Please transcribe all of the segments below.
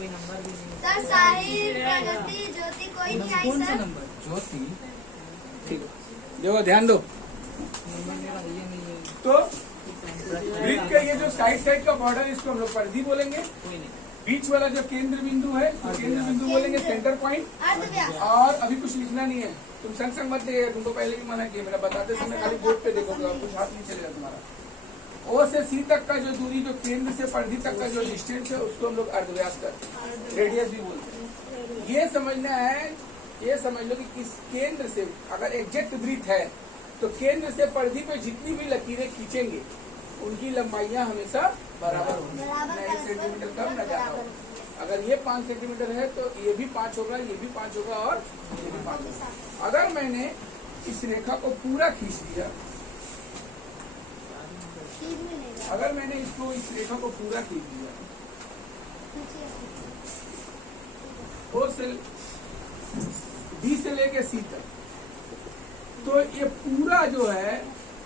कोई नंबर भी नहीं। सर साहिल, प्रगति, ज्योति कोई नहीं आई कौन सा सर। नंबर? ज्योति। ठीक है, देखो ध्यान दो। नंबर मेरा ये नहीं है। तो वृत्त का ये जो साइड का बॉर्डर, इसको हम लोग परिधि बोलेंगे। कोई नहीं। बीच वाला जो केंद्र बिंदु है, तो केंद्र बिंदु बोलेंगे सेंटर पॉइंट। अर्धव्यास। और अभी कुछ लिखना नहीं है, तुम संग संग मत देखिए, तुमको पहले भी मना किया, मेरा बताते समय खाली बोर्ड पे देखो तो कुछ हाथ नहीं चलेगा तुम्हारा। ओ से सी तक का जो दूरी, जो केंद्र से परिधि तक का जो डिस्टेंस है, उसको हम लोग अर्धव्यास करते हैं, रेडियस भी बोलते हैं। ये समझना है, ये समझ लो कि किस केंद्र से अगर एग्जैक्ट वृत्त है तो केंद्र से परिधि पे जितनी भी लकीरें खींचेंगे उनकी लंबाइयां हमेशा बराबर होंगी, न 1 सेंटीमीटर कम न ज्यादा होगा। अगर ये 5 सेंटीमीटर है तो ये भी 5 होगा, ये भी 5 होगा और ये भी 5 होगा। अगर मैंने इस रेखा को पूरा खींच लिया, अगर मैंने इसको इस रेखा को पूरा खींच लिया, ओ से बी से लेके सी तक, तो ये पूरा जो है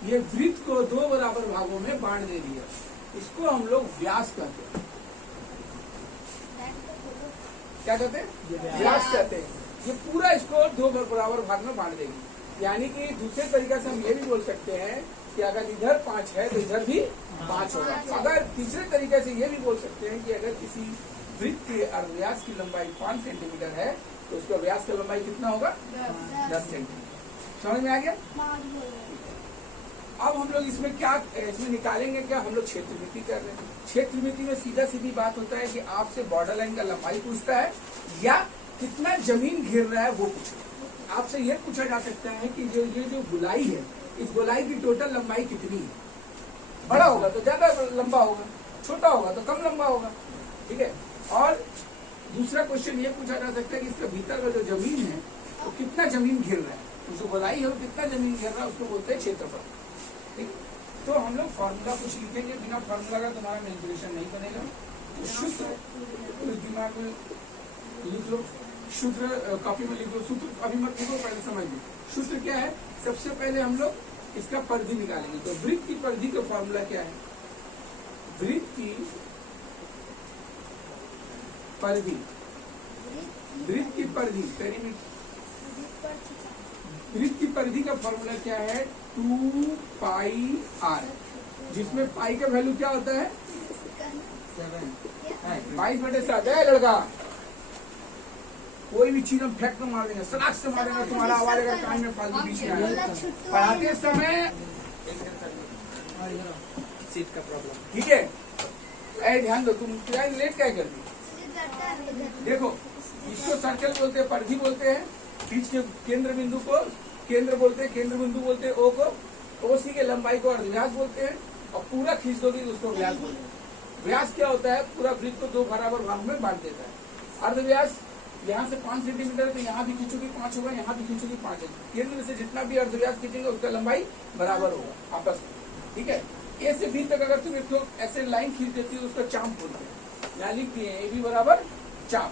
ये वृत्त को 2 बराबर भागों में बांट दे दिया। इसको हम लोग व्यास कहते हैं। क्या कहते हैं? व्यास कहते हैं। ये पूरा इसको 2 बराबर भाग में बांट देगी। यानी कि दूसरे तरीके से हम ये भी बोल सकते हैं कि अगर इधर 5 है तो इधर भी 5 होगा। अगर तीसरे तरीके से ये भी बोल सकते हैं कि अगर किसी वृत्त के अर्धव्यास की लंबाई 5 सेंटीमीटर है तो उसका व्यास का लंबाई कितना होगा? 10 सेंटीमीटर। समझ में आ गया? अब हम लोग इसमें क्या इसमें निकालेंगे, क्या हम लोग क्षेत्रमिति कर रहे हैं। क्षेत्रमिति में सीधा सीधी बात होता है कि आपसे बॉर्डर लाइन का लंबाई पूछता है या कितना जमीन घेर रहा है वो पूछता है। आपसे ये पूछा जा सकता है कि ये जो गोलाई है, इस गोलाई की टोटल लंबाई कितनी है। बड़ा होगा तो ज्यादा लंबा होगा, छोटा होगा तो कम लंबा होगा। ठीक है। और दूसरा क्वेश्चन ये पूछा जा सकता है कि इसके भीतर का जो जमीन है वो कितना जमीन घेर रहा है, तो जो गोलाई है वो कितना जमीन घेर रहा है उसको बोलते हैं क्षेत्रफल। ठीक। तो हम लोग फॉर्मूला कुछ लिखेंगे, बिना फॉर्मूला का तुम्हारा कैलकुलेशन नहीं बनेगा। तो सूत्र तो दिमाग में लिख लो, सूत्र कॉपी में लिख लो। सूत्र अभी मत लिखो, पहले समझ लो सूत्र क्या है। सबसे पहले हम लोग इसका परिधि निकालेंगे। तो वृत्त की परिधि का फॉर्मूला क्या है? वृत्त की परिधि, वृत्त की परिधि, पेरीमीटर, वृत्त की परिधि का फॉर्मूला क्या है? 2 पाई r, जिसमें पाई का वैल्यू क्या होता है? 22/7 है लड़का। कोई भी चीज हम फेंक कर मार देंगे, सलाख से मारेंगे, तुम्हारा आवाज अगर कान में फालतू बीच में आएगा। पढ़ाते समय सीट का प्रॉब्लम। ठीक है, ऐ ध्यान दो। तुम क्या लेट क्या कर दी? देखो, इसको सर्कल बोलते हैं, परिधि बोलते हैं। बीच के केंद्र बिंदु को केंद्र बोलते हैं, केंद्र बिंदु बोलते हैं ओ को। ओसी के लंबाई को अर्धव्यास बोलते हैं। और पूरा खींच दोगे तो उसको व्यास बोलते हैं। व्यास क्या होता है? पूरा वृत्त को 2 बराबर भाग में बांट देता है। अर्धव्यास यहाँ से 5 सेंटीमीटर, तो यहाँ भी खींचोगे 5 होगा, यहाँ भी खींचोगे 5 होगा। केंद्र से जितना भी अर्धव्यास खींचेंगे उसका लंबाई बराबर होगा आपस में। ठीक है। ए से बी तक अगर तुम एक ऐसे लाइन खींच देती हो उसका चाप बोलते हैं। यहाँ लिख दिए ए बी बराबर चाप।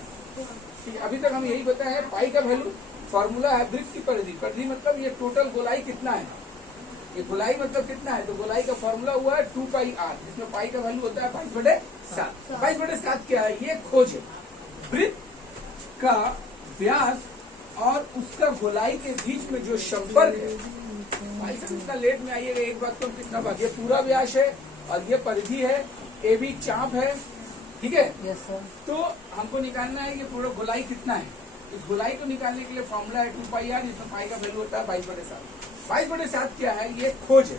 ठीक है। अभी तक हम यही बताया है। पाई का वैल्यू फॉर्मूला है वृत्त की परिधि। परिधि मतलब ये टोटल गोलाई कितना है, ये गोलाई मतलब कितना है। तो गोलाई का फॉर्मूला हुआ है 2 पाई r, जिसमें पाई का वैल्यू होता है 22/7। 22/7 क्या है? ये खोज है वृत्त का व्यास और उसका गोलाई के बीच में जो संपर्क है। भाई साहब इतना लेट में आइएगा, एक बात तो कितना बात, ये पूरा व्यास है और ये परिधि है, ए बी चाप है। ठीक है। Yes sir. तो हमको निकालना है कि पूरा गोलाई कितना है। इस गोलाई को निकालने के लिए फॉर्मूला है 2 पाई r, जिसमें पाई का वैल्यू होता है 22/7। 22/7 क्या है? ये खोज है।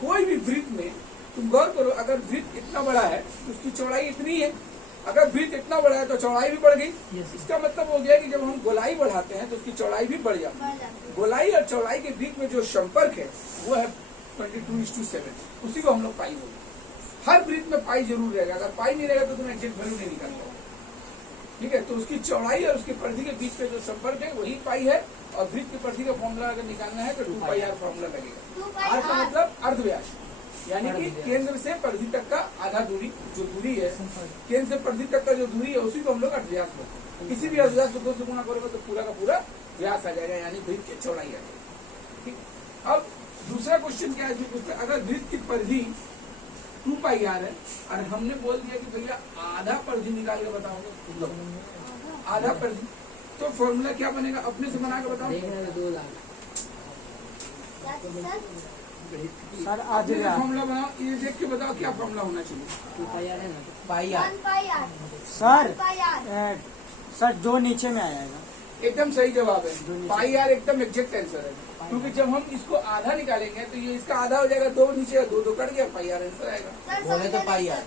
कोई भी वृत्त में तुम गौर करो, अगर वृत्त इतना बड़ा है तो उसकी चौड़ाई इतनी है। अगर वृत्त इतना बड़ा है तो चौड़ाई भी बढ़ गई। इसका मतलब हो गया कि जब हम गोलाई बढ़ाते हैं तो उसकी चौड़ाई भी बढ़ जाती है। गोलाई और चौड़ाई के बीच में जो संपर्क है वो है 22:7, उसी को हम लोग पाई बोलते हैं। हर वृत्त में पाई जरूर रहेगा। अगर पाई नहीं रहेगा तो तुम एग्जैक्ट वैल्यू नहीं निकाल पाओगे। ठीक है। तो उसकी चौड़ाई और उसकी परिधि के बीच में जो संपर्क है वही पाई है। और वृत्त की परिधि का फॉर्मूला अगर निकालना है तो 2 पाई r फॉर्मूला लगेगा। r का मतलब अर्धव्यास, यानी कि केंद्र से परिधि तक का आधा दूरी, जो दूरी है केंद्र से परिधि तक का जो दूरी है उसी को हम लोग अर्धव्यास बोलते हैं। किसी भी अर्धव्यास को 2 से गुणा करोगे तो पूरा का पूरा व्यास आ जाएगा, यानी वृत्त की चौड़ाई आ जाएगी। ठीक। अब दूसरा क्वेश्चन क्या है? अगर वृत्त की परिधि 2 पाई r है और हमने बोल दिया कि भैया आधा परिधि निकाल के बताओगे, आधा परिधि, तो फॉर्मूला क्या बनेगा? अपने से बना के बताओ। देख रहे हो 2 लाख क्या चीज सर? सर अपने आधे से फॉर्मूला बनाओ, ये देख के बताओ क्या फॉर्मूला होना चाहिए। 2 पाई आर है ना, 1 pi r. Sir 1 pi r. Sir 2 नीचे में आएगा। एकदम सही जवाब है, पाई आर एकदम एग्जैक्ट आंसर है, क्योंकि जब हम इसको आधा निकालेंगे तो ये इसका आधा हो जाएगा, 2 नीचे 2 कट गया, पाई आर आंसर आएगा। सर बोले तो पाई आर।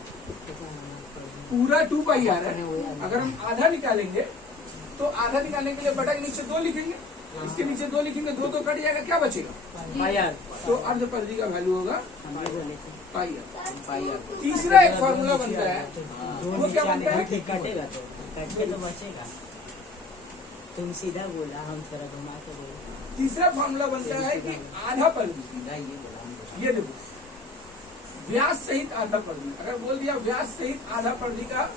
पूरा 2 पाई आर है, अगर हम आधा निकालेंगे तो आधा निकालने के लिए बटा के नीचे 2 लिखेंगे, इसके नीचे 2 लिखेंगे, 2 कट जाएगा, क्या बचेगा? पाई आर तो अर्ध परिधि का वैल्यू होगा पाई आर। Pi are. तीसरा एक फॉर्मूला बनता है, वो क्या बनता है? कटेगा तो कट तो बचेगा। तुम सीधा बोला, हम थोड़ा घुमा के बोले। तीसरा फॉर्मूला बनता है कि आधा परिधि, सीधा ये बोला। ये देखो व्यास सहित आधा परिधि, अगर बोल दिया व्यास सहित आधा परिधि का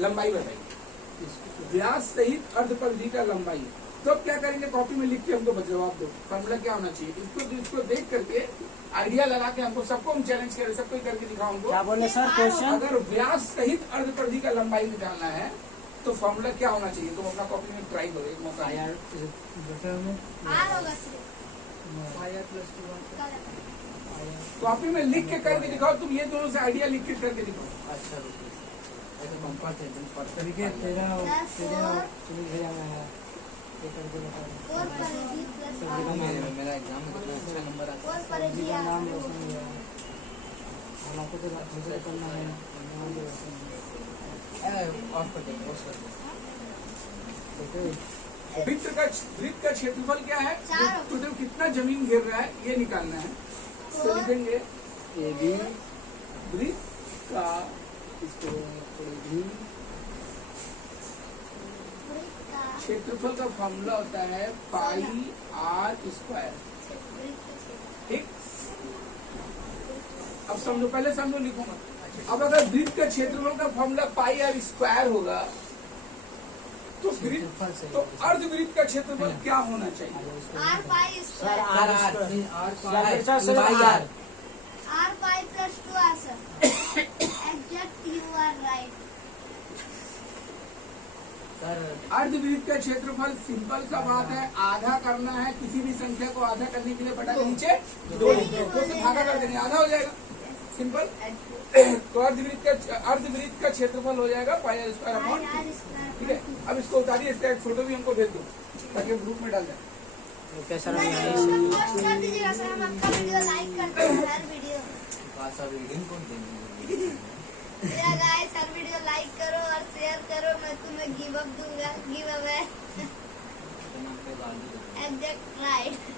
लंबाई बताइए, व्यास सहित अर्ध परिधि का लंबाई, तो अब क्या करेंगे? कॉपी में लिख के हमको जवाब दो, फॉर्मूला क्या होना चाहिए। इसको देख करके आइडिया लगा के हमको, सबको हम चैलेंज करें, सबको करके दिखाओ हमको। क्या बोले सर क्वेश्चन? अगर व्यास सहित अर्ध परिधि का लंबाई निकालना है तो फॉर्मूला क्या होना चाहिए? तुम अपना कॉपी में ट्राई करो, एक मौका पाई है। आर बटर में आर होगा सिर्फ। पाई आर प्लस 2 कॉपी में लिख के करके दिखाओ, तुम ये दोनों से आइडिया लिख के करके दिखाओ। अच्छा रुको, ऐसे कंफर्ट है, तुम परफेक्ट तरीके पाई आर। तेरा Plus तेरा 4 तुम्हें भेजा मैं है ये करके बता दो। 4 परिधि प्लस आर। मेरा एग्जाम में कितना अच्छा नंबर आता 4 परिधि नाम आर। रोशन हुआ हालांकि तो मुझे करना है नाम रोशन है। ऑफ कर दो, ऑफ कर दो। वृत्त का क्षेत्रफल क्या है? चार। टोटल कितना जमीन घेर रहा है ये निकालना है। तो लिखेंगे ये भी वृत्त का इसको थोड़ी भी वृत्त का क्षेत्रफल का फॉर्मूला होता है पाई आर स्क्वायर। वृत्त का ठीक, अब समझो, पहले समझो, लिखूंगा। अब अगर वृत्त का क्षेत्रफल का फॉर्मूला पाई आर स्क्वायर होगा तो वृत्त, तो अर्धवृत्त का क्षेत्रफल क्या होना चाहिए? R pi sir square. R r sir pi r. R pi plus 2 r sir. Exact you are right. Sir अर्धवृत्त का क्षेत्रफल सिंपल सा बात है, आधा करना है, किसी भी संख्या को आधा करने के लिए बटा के नीचे 2 लिखो, 2 से भागा कर देंगे, आधा हो जाएगा, सिंपल। तो अर्धवृत्त का क्षेत्रफल हो जाएगा pi r square upon. Pi r square. ठीक है, अब इसको उतारिए, इसका एक फोटो भी हमको भेज दो ताकि हम ग्रुप में डाल दें। कैसा सर रहा इसको पोस्ट कर दीजिएगा सर, हम आपका वीडियो लाइक करते हैं हर वीडियो। सब रीडिंग कौन देंगे? मेरा गाइस हर वीडियो लाइक करो और शेयर करो, मैं तुम्हें गिव अप दूंगा, गिव अवे। तो मैं आपको गाली दूंगा। Exact right.